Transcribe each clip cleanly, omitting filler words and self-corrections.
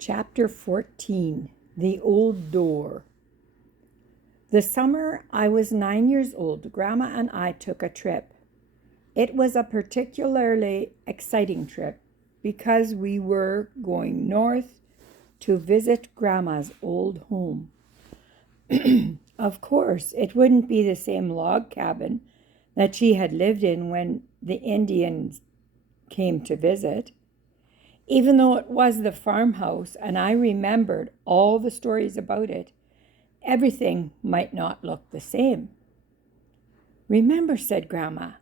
Chapter 14 The Old Door. The summer I was 9 years old, Grandma and I took a trip. It was a particularly exciting trip because we were going north to visit Grandma's old home. Of course, it wouldn't be the same log cabin that she had lived in when the Indians came to visit. Even though it was the farmhouse and I remembered all the stories about it, everything might not look the same. "Remember," said Grandma,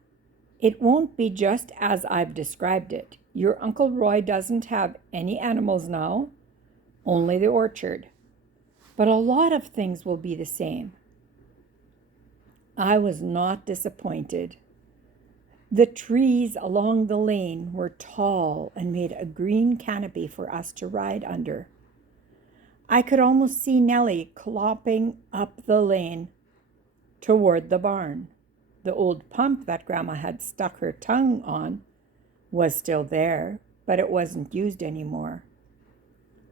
"it won't be just as I've described it. Your Uncle Roy doesn't have any animals now, only the orchard. But a lot of things will be the same." I was not disappointed. The trees along the lane were tall and made a green canopy for us to ride under. I could almost see Nellie clopping up the lane toward the barn. The old pump that Grandma had stuck her tongue on was still there, but it wasn't used anymore.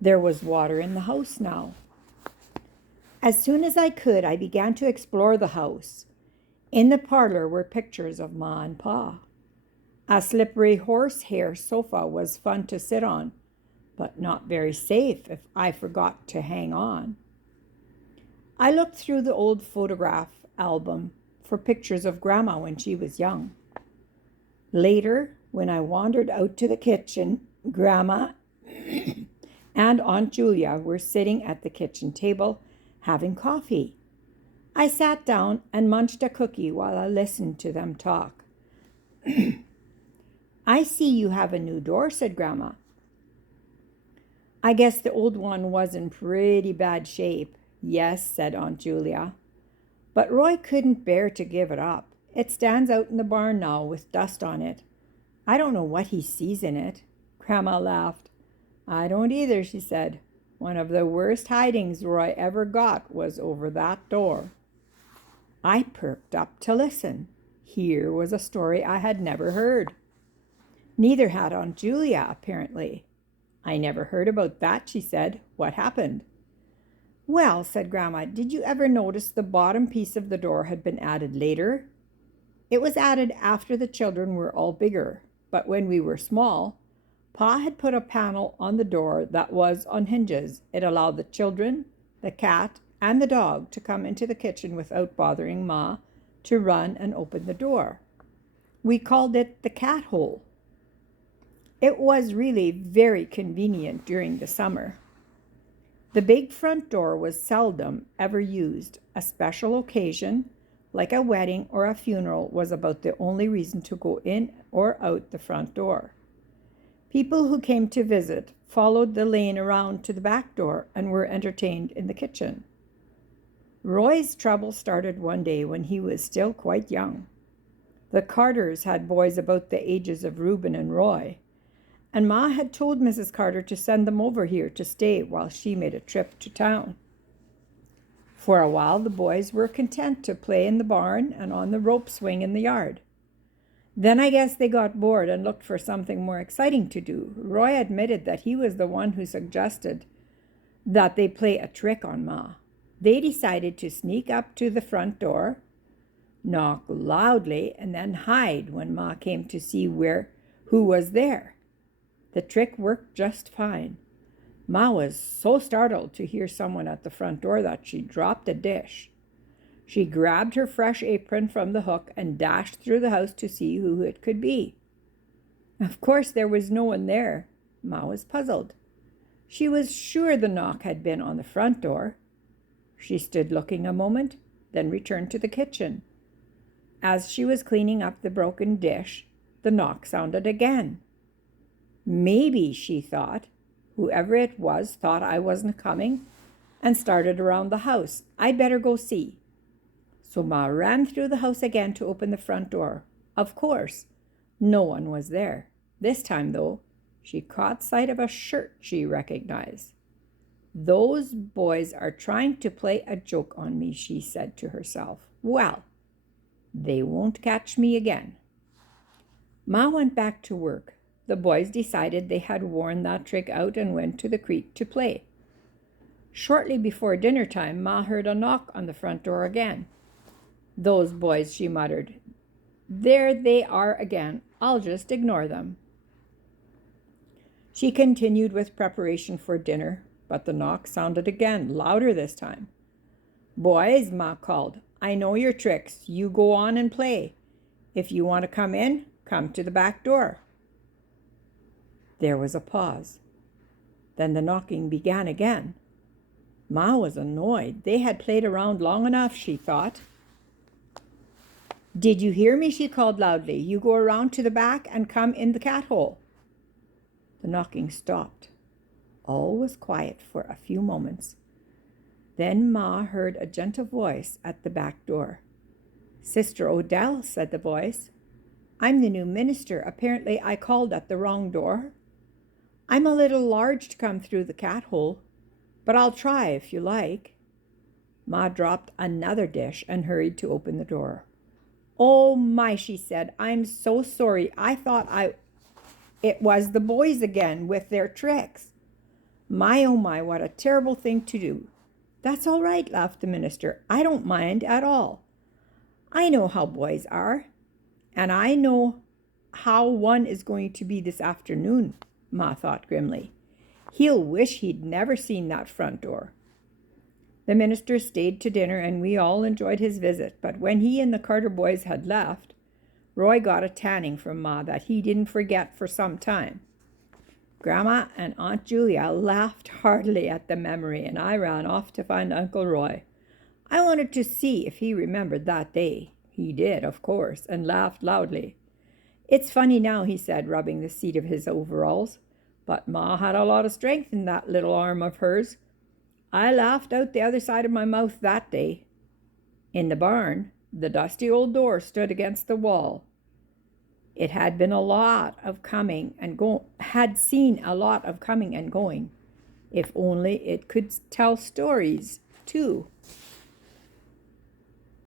There was water in the house now. As soon as I could, I began to explore the house. In the parlor were pictures of Ma and Pa. A slippery horsehair sofa was fun to sit on, but not very safe if I forgot to hang on. I looked through the old photograph album for pictures of Grandma when she was young. Later, when I wandered out to the kitchen, Grandma and Aunt Julia were sitting at the kitchen table having coffee. I sat down and munched a cookie while I listened to them talk. "I see you have a new door," said Grandma. "I guess the old one was in pretty bad shape." "Yes," said Aunt Julia. "But Roy couldn't bear to give it up. It stands out in the barn now with dust on it. I don't know what he sees in it." Grandma laughed. "I don't either," she said. "One of the worst hidings Roy ever got was over that door." I perked up to listen. Here was a story I had never heard. Neither had Aunt Julia, apparently. "I never heard about that," she said. "What happened?" "Well," said Grandma, "did you ever notice the bottom piece of the door had been added later? It was added after the children were all bigger, but when we were small, Pa had put a panel on the door that was on hinges. It allowed the children, the cat, and the dog to come into the kitchen without bothering Ma to run and open the door. We called it the cat hole. It was really very convenient during the summer. The big front door was seldom ever used. A special occasion, like a wedding or a funeral, was about the only reason to go in or out the front door. People who came to visit followed the lane around to the back door and were entertained in the kitchen. Roy's trouble started one day when he was still quite young. The Carters had boys about the ages of Reuben and Roy, and Ma had told Mrs. Carter to send them over here to stay while she made a trip to town. For a while, the boys were content to play in the barn and on the rope swing in the yard. Then I guess they got bored and looked for something more exciting to do. Roy admitted that he was the one who suggested that they play a trick on Ma. They decided to sneak up to the front door, knock loudly, and then hide when Ma came to see who was there. The trick worked just fine. Ma was so startled to hear someone at the front door that she dropped a dish. She grabbed her fresh apron from the hook and dashed through the house to see who it could be. Of course, there was no one there. Ma was puzzled. She was sure the knock had been on the front door. She stood looking a moment, then returned to the kitchen. As she was cleaning up the broken dish, the knock sounded again. Maybe, she thought, whoever it was thought I wasn't coming and started around the house. I'd better go see. So Ma ran through the house again to open the front door. Of course, no one was there. This time, though, she caught sight of a shirt she recognized. "Those boys are trying to play a joke on me," she said to herself. "Well, they won't catch me again." Ma went back to work. the boys decided they had worn that trick out and went to the creek to play. Shortly before dinner time, Ma heard a knock on the front door again. "Those boys," she muttered. "There they are again. I'll just ignore them." She continued with preparation for dinner, but the knock sounded again, louder this time. "Boys," Ma called, "I know your tricks. You go on and play. If you want to come in, come to the back door." There was a pause. Then the knocking began again. Ma was annoyed. They had played around long enough, she thought. "Did you hear me?" she called loudly. "You go around to the back and come in the cat hole." The knocking stopped. All was quiet for a few moments. Then Ma heard a gentle voice at the back door. "Sister Odell," said the voice. "I'm the new minister. Apparently I called at the wrong door. I'm a little large to come through the cat hole, but I'll try if you like." Ma dropped another dish and hurried to open the door. "Oh my," she said, "I'm so sorry. I thought it was the boys again with their tricks. My, oh my, what a terrible thing to do." "That's all right," laughed the minister. "I don't mind at all. I know how boys are, and I know how one is going to be this afternoon," Ma thought grimly. "He'll wish he'd never seen that front door." The minister stayed to dinner, and we all enjoyed his visit, but when he and the Carter boys had left, Roy got a tanning from Ma that he didn't forget for some time. Grandma and Aunt Julia laughed heartily at the memory, and I ran off to find Uncle Roy. I wanted to see if he remembered that day. He did, of course, and laughed loudly. "It's funny now," he said, rubbing the seat of his overalls, "but Ma had a lot of strength in that little arm of hers. I laughed out the other side of my mouth that day." In the barn, the dusty old door stood against the wall. It had been a lot of coming and had seen a lot of coming and going. If only it could tell stories, too.